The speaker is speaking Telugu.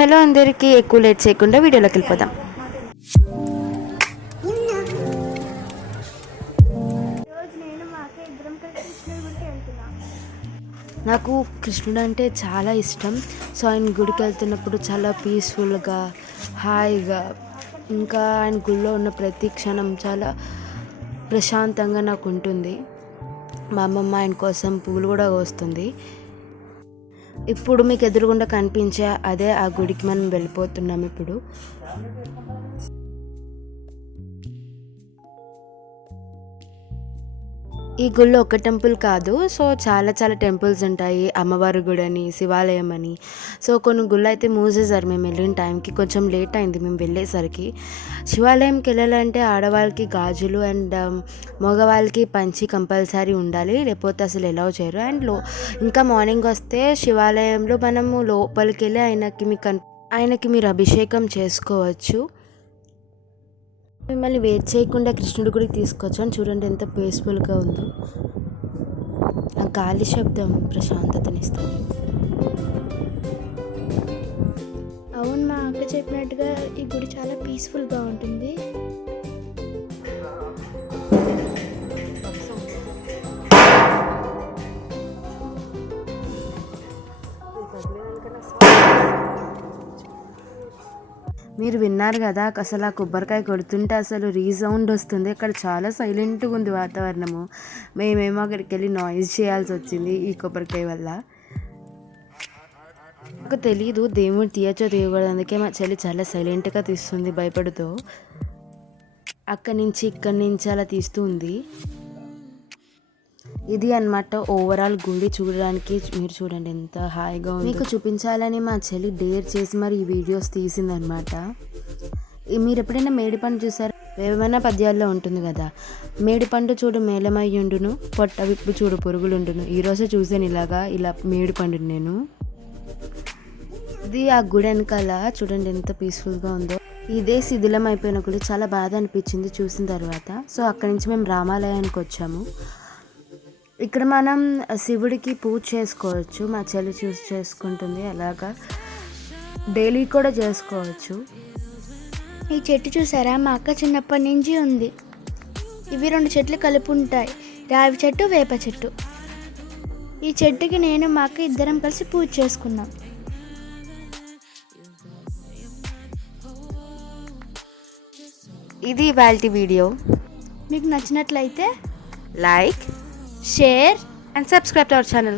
హలో అందరికీ, ఎక్కువ లేట్ చేయకుండా వీడియోలోకి వెళ్ళిపోదాం. నాకు కృష్ణుడు అంటే చాలా ఇష్టం. సో ఆయన గుడికి వెళ్తున్నప్పుడు చాలా పీస్ఫుల్గా, హాయిగా, ఇంకా ఆయన గుడిలో ఉన్న ప్రతి క్షణం చాలా ప్రశాంతంగా నాకు ఉంటుంది. మా అమ్మమ్మ ఆయన కోసం పూలు కూడా కోస్తుంది. ఇప్పుడు మీకు ఎదురుగుండా కనిపించే అదే ఆ గుడికి మనం వెళ్ళిపోతున్నాం ఇప్పుడు. ఈ గుడిలో ఒక టెంపుల్ కాదు, సో చాలా చాలా టెంపుల్స్ ఉంటాయి. అమ్మవారి గుడి అని, శివాలయం అని. సో కొన్ని గుళ్ళు అయితే మూసేశారు. మేము వెళ్ళిన టైంకి కొంచెం లేట్ అయింది మేము వెళ్ళేసరికి. శివాలయంకి వెళ్ళాలంటే ఆడవాళ్ళకి గాజులు అండ్ మగవాళ్ళకి పంచి కంపల్సరీ ఉండాలి, లేకపోతే అసలు ఎలా చేయరు. అండ్ ఇంకా మార్నింగ్ వస్తే శివాలయంలో మనము లోపలికి వెళ్ళి ఆయనకి మీరు అభిషేకం చేసుకోవచ్చు. మిమ్మల్ని వెయిట్ చేయకుండా కృష్ణుడి గుడికి తీసుకొచ్చాను. చూడండి ఎంత పీస్ఫుల్గా ఉందో. ఆ గాలి శబ్దం ప్రశాంతతనిస్తుంది. అవును, మా అక్క చెప్పినట్టుగా ఈ గుడి చాలా పీస్ఫుల్గా ఉంటుంది. మీరు విన్నారు కదా, అసలు ఆ కొబ్బరికాయ కొడుతుంటే అసలు రీసౌండ్ వస్తుంది. అక్కడ చాలా సైలెంట్గా ఉంది వాతావరణము. మేమేమో అక్కడికి వెళ్ళి నాయిస్ చేయాల్సి వచ్చింది ఈ కొబ్బరికాయ వల్ల. నాకు తెలీదు దేవుడు తీయచ్చో తీయకూడదు, అందుకే మా చెల్లి చాలా సైలెంట్గా తీస్తుంది భయపడుతూ. అక్కడి నుంచి ఇక్కడి నుంచి అలా తీస్తూ ఉంది. ఇది అన్నమాట ఓవరాల్ గుడి చూడడానికి. మీరు చూడండి ఎంత హాయిగా ఉంది. మీకు చూపించాలని మా చెల్లి డేర్ చేసి మరి ఈ వీడియోస్ తీసిందనమాట. మీరు ఎప్పుడైనా మేడిపండు చూసారు? ఏమైనా పద్యాల్లో ఉంటుంది కదా, మేడిపండు చూడు మేలమయ్యుండును, పొట్ట విప్పు చూడు పురుగులుండును. ఈరోజే చూసాను ఇలా మేడిపండుని నేను. ఇది ఆ గుడి వెనకాల చూడండి ఎంత పీస్ఫుల్గా ఉందో. ఇదే శిథిలం అయిపోయిన గుడి, చాలా బాధ అనిపించింది చూసిన తర్వాత. సో అక్కడి నుంచి మేము రామాలయానికి వచ్చాము. ఇక్కడ మనం శివుడికి పూజ చేసుకోవచ్చు. మా చెల్లి చేసుకుంటుంది. అలాగా డైలీ కూడా చేసుకోవచ్చు. ఈ చెట్టు చూసారా, మా అక్క చిన్నప్పటి నుంచి ఉంది. ఇవి 2 చెట్లు కలిపి ఉంటాయి, రావి చెట్టు, వేప చెట్టు. ఈ చెట్టుకి నేను మా అక్క ఇద్దరం కలిసి పూజ చేసుకున్నాం. ఇది ఇవాల్టి వీడియో. మీకు నచ్చినట్లయితే like, share and subscribe to our channel.